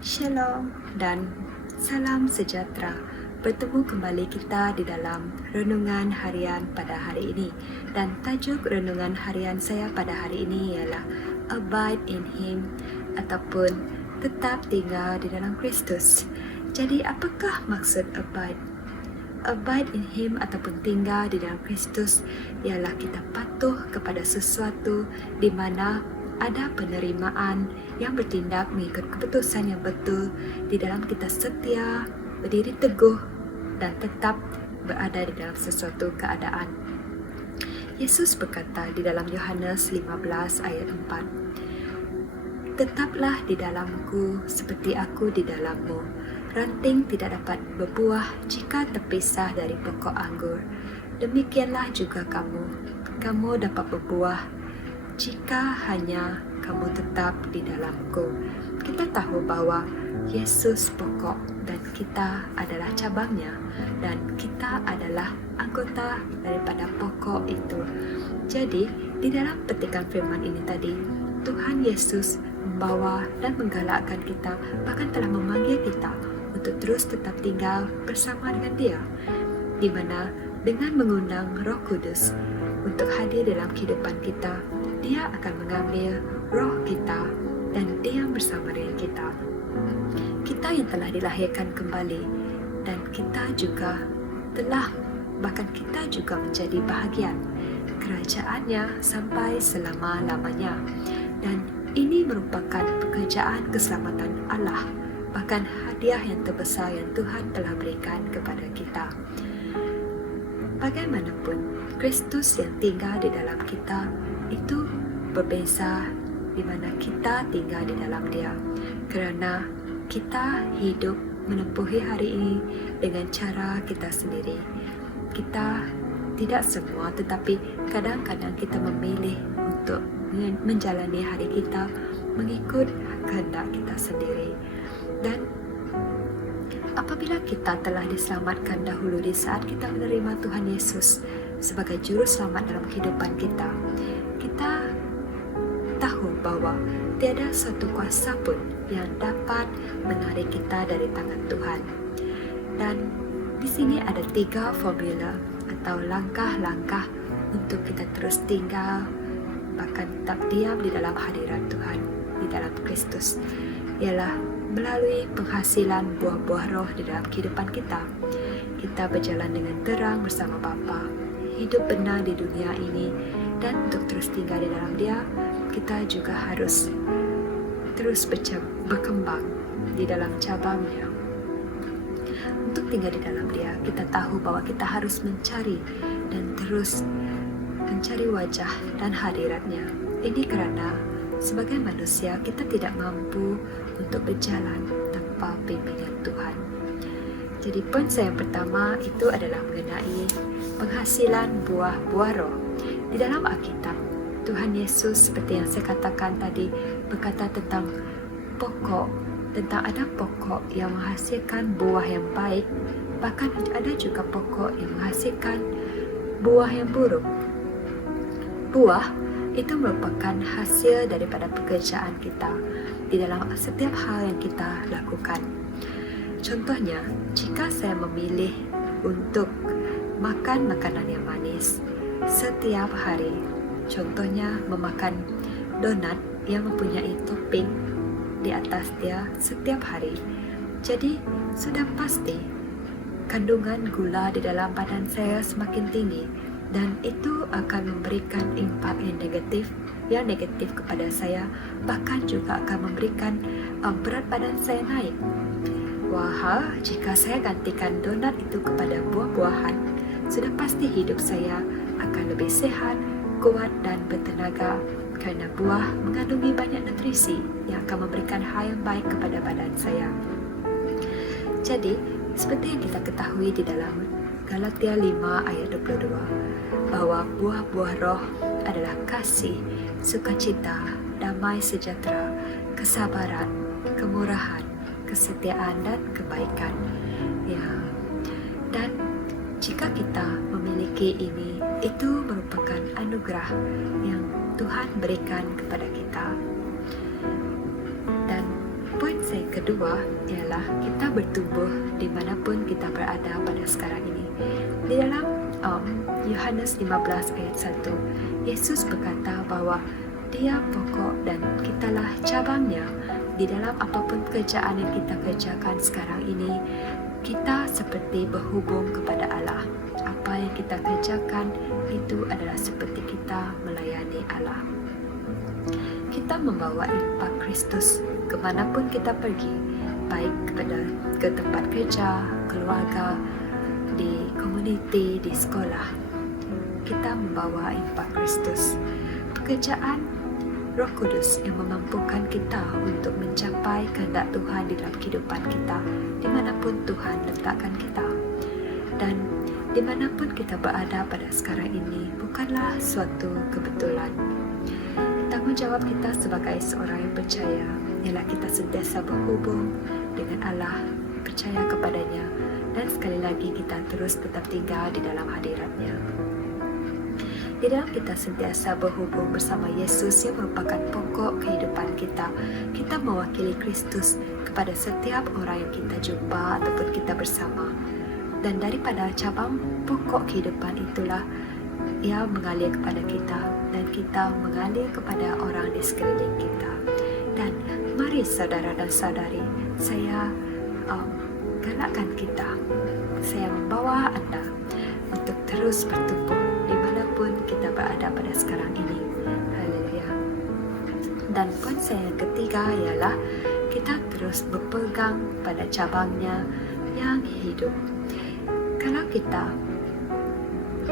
Shalom dan salam sejahtera. Bertemu kembali kita di dalam renungan harian pada hari ini. Dan tajuk renungan harian saya pada hari ini ialah Abide in Him ataupun tetap tinggal di dalam Kristus. Jadi apakah maksud abide? Abide in Him ataupun tinggal di dalam Kristus ialah kita patuh kepada sesuatu di mana ada penerimaan yang bertindak mengikut keputusan yang betul, di dalam kita setia, berdiri teguh dan tetap berada di dalam sesuatu keadaan. Yesus berkata di dalam Yohanes 15 ayat 4, "Tetaplah di dalamku seperti aku di dalammu. Ranting tidak dapat berbuah jika terpisah dari pokok anggur. Demikianlah juga kamu dapat berbuah jika hanya kamu tetap di dalamku." Kita tahu bahwa Yesus pokok dan kita adalah cabangnya, dan kita adalah anggota daripada pokok itu. Jadi, di dalam petikan firman ini tadi, Tuhan Yesus membawa dan menggalakkan kita, bahkan telah memanggil kita untuk terus tetap tinggal bersama dengan Dia, di mana dengan mengundang Roh Kudus untuk hadir dalam kehidupan kita, Dia akan mengambil roh kita dan diam bersama dengan kita. Kita yang telah dilahirkan kembali, dan kita juga bahkan kita juga menjadi bahagian kerajaannya sampai selama-lamanya. Dan ini merupakan pekerjaan keselamatan Allah, bahkan hadiah yang terbesar yang Tuhan telah berikan kepada kita. Bagaimanapun, Kristus yang tinggal di dalam kita itu berbeza di mana kita tinggal di dalam Dia, kerana kita hidup menempuhi hari ini dengan cara kita sendiri. Kita tidak semua, tetapi kadang-kadang kita memilih untuk menjalani hari kita mengikut kehendak kita sendiri. Dan apabila kita telah diselamatkan dahulu di saat kita menerima Tuhan Yesus sebagai juru selamat dalam kehidupan kita, kita tahu bahwa tiada satu kuasa pun yang dapat menarik kita dari tangan Tuhan. Dan di sini ada 3 formula atau langkah-langkah untuk kita terus tinggal, bahkan tetap diam di dalam hadirat Tuhan, di dalam Kristus, ialah melalui penghasilan buah-buah roh di dalam kehidupan kita. Kita berjalan dengan terang bersama Bapa, hidup benar di dunia ini, dan untuk terus tinggal di dalam Dia, kita juga harus terus berkembang di dalam cabangnya. Untuk tinggal di dalam Dia, kita tahu bahwa kita harus mencari dan terus mencari wajah dan hadiratnya. Ini kerana sebagai manusia kita tidak mampu untuk berjalan tanpa bimbingan Tuhan. Jadi poin saya yang pertama itu adalah mengenai penghasilan buah-buah roh. Di dalam Alkitab, Tuhan Yesus seperti yang saya katakan tadi berkata tentang ada pokok yang menghasilkan buah yang baik, bahkan ada juga pokok yang menghasilkan buah yang buruk. Buah itu merupakan hasil daripada pekerjaan kita di dalam setiap hal yang kita lakukan. Contohnya, jika saya memilih untuk makan makanan yang manis setiap hari, contohnya memakan donat yang mempunyai topping di atas dia setiap hari, jadi sudah pasti kandungan gula di dalam badan saya semakin tinggi, dan itu akan memberikan impak yang negatif kepada saya, bahkan juga akan memberikan berat badan saya naik. Wahal jika saya gantikan donat itu kepada buah-buahan, sudah pasti hidup saya akan lebih sehat, kuat dan bertenaga, kerana buah mengandungi banyak nutrisi yang akan memberikan hal yang baik kepada badan saya. Jadi, seperti yang kita ketahui di dalam Galatia 5 ayat 22, bahwa buah-buah roh adalah kasih, sukacita, damai sejahtera, kesabaran, kemurahan, kesetiaan dan kebaikan. Dan jika kita memiliki ini, itu merupakan anugerah yang Tuhan berikan kepada kita. Dan poin saya kedua ialah kita bertumbuh dimanapun kita berada pada sekarang ini. Di dalam Yohanes 15 ayat 1, Yesus berkata bahwa Dia pokok dan kitalah cabangnya. Di dalam apapun pekerjaan yang kita kerjakan sekarang ini, kita seperti berhubung kepada Allah. Apa yang kita kerjakan itu adalah seperti kita melayani Allah. Kita membawa impak Kristus kemanapun kita pergi, baik ke tempat kerja, keluarga, di komuniti, di sekolah. Kita membawa impak Kristus. Pekerjaan Roh Kudus yang memampukan kita untuk mencapai kehendak Tuhan di dalam kehidupan kita, dimanapun Tuhan letakkan kita. Dan dimanapun kita berada pada sekarang ini bukanlah suatu kebetulan. Tanggungjawab kita sebagai seorang yang percaya ialah kita sentiasa berhubung dengan Allah, percaya kepadanya, dan sekali lagi kita terus tetap tinggal di dalam hadirat-Nya. Di dalam kita sentiasa berhubung bersama Yesus yang merupakan pokok kehidupan kita, kita mewakili Kristus kepada setiap orang yang kita jumpa ataupun kita bersama. Dan daripada cabang pokok kehidupan itulah Ia mengalir kepada kita dan kita mengalir kepada orang di sekeliling kita. Dan mari saudara dan saudari, saya galakkan kita, saya membawa anda untuk terus bertumbuh dimanapun kita berada pada sekarang ini. Haleluya. Dan poin saya yang ketiga ialah kita terus berpegang pada cabangnya yang hidup. Kalau kita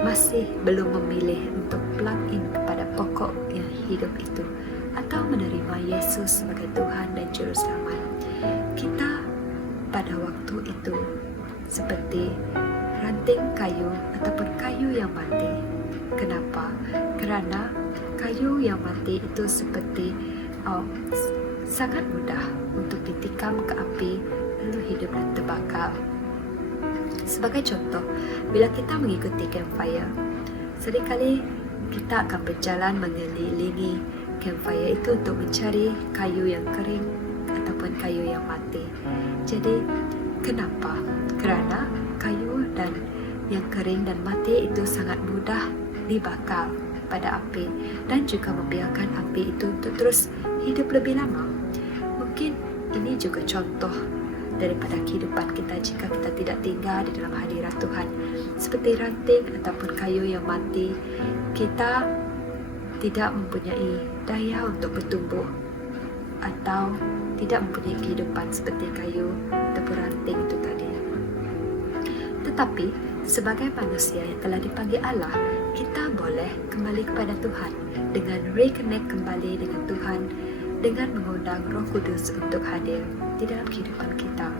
masih belum memilih untuk plug in kepada pokok yang hidup itu atau menerima Yesus sebagai Tuhan dan Juru Selamat, kita pada waktu itu seperti ranting kayu ataupun kayu yang mati. Kenapa? Kerana kayu yang mati itu seperti sangat mudah untuk ditikam ke api lalu hidup dan terbakar. Sebagai contoh, bila kita mengikuti campfire, seringkali kita akan berjalan mengelilingi campfire itu untuk mencari kayu yang kering ataupun kayu yang mati. Jadi, kenapa? Kerana kayu dan yang kering dan mati itu sangat mudah dibakar pada api dan juga membiarkan api itu untuk terus hidup lebih lama. Mungkin ini juga contoh daripada kehidupan kita jika kita tidak tinggal di dalam hadirat Tuhan. Seperti ranting ataupun kayu yang mati, kita tidak mempunyai daya untuk bertumbuh atau tidak mempunyai kehidupan seperti kayu ataupun ranting itu tadi. Tetapi sebagai manusia yang telah dipanggil Allah, kita boleh kembali kepada Tuhan dengan reconnect kembali dengan Tuhan, dengan mengundang Roh Kudus untuk hadir di dalam kehidupan kita.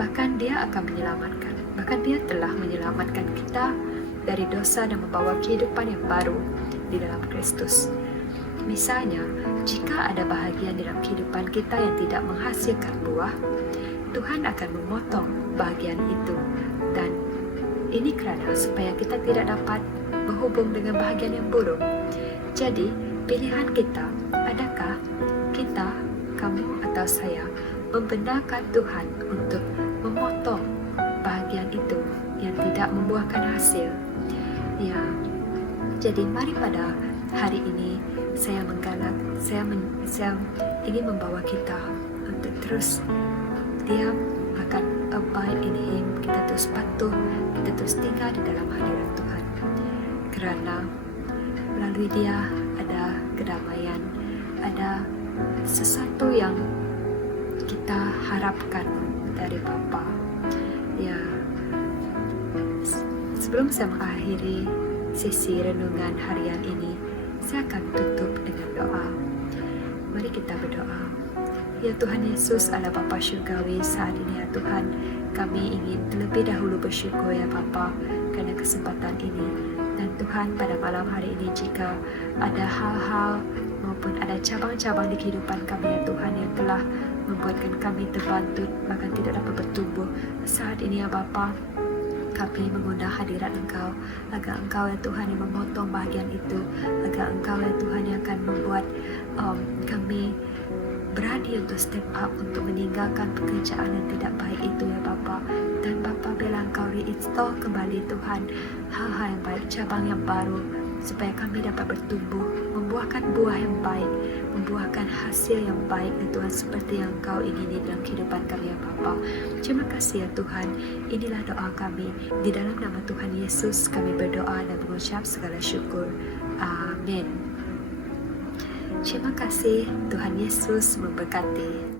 Bahkan Dia akan menyelamatkan. Bahkan Dia telah menyelamatkan kita dari dosa dan membawa kehidupan yang baru di dalam Kristus. Misalnya, jika ada bahagian di dalam kehidupan kita yang tidak menghasilkan buah, Tuhan akan memotong bahagian itu. Dan ini kerana supaya kita tidak dapat berhubung dengan bahagian yang buruk. Jadi, pilihan kita, adakah kita, kamu atau saya membenarkan Tuhan untuk memotong bahagian itu yang tidak membuahkan hasil? Ya, jadi mari pada hari ini saya menggalak, saya ingin membawa kita untuk terus diam akan abide in Him. Kita terus patuh, kita terus tinggal di dalam hadirat Tuhan. Kerana melalui Dia ada kedamaian, ada sesuatu yang kita harapkan dari Bapa. Ya, sebelum saya mengakhiri sesi renungan harian ini, saya akan tutup dengan doa. Mari kita berdoa. Ya Tuhan Yesus, Allah Bapa Syurgawi, saat ini ya Tuhan, kami ingin terlebih dahulu bersyukur ya Bapa kerana kesempatan ini. Dan Tuhan, pada malam hari ini jika ada hal-hal maupun ada cabang-cabang di kehidupan kami ya Tuhan yang telah membuatkan kami terbantut bahkan tidak dapat bertumbuh, saat ini ya Bapa, kami mengundang hadirat Engkau agar Engkau ya Tuhan yang memotong bahagian itu, agar Engkau ya Tuhan yang akan membuat kami berani untuk step up untuk meninggalkan pekerjaan yang tidak baik itu ya Bapa. Dan Bapa bilang Kau restore kembali Tuhan hal-hal yang baik, cabang yang baru, supaya kami dapat bertumbuh, membuahkan buah yang baik, membuahkan hasil yang baik ya Tuhan, seperti yang Kau ingini dalam kehidupan kami ya Bapa. Terima kasih ya Tuhan. Inilah doa kami, di dalam nama Tuhan Yesus kami berdoa dan mengucap segala syukur. Amin. Terima kasih. Tuhan Yesus memberkati.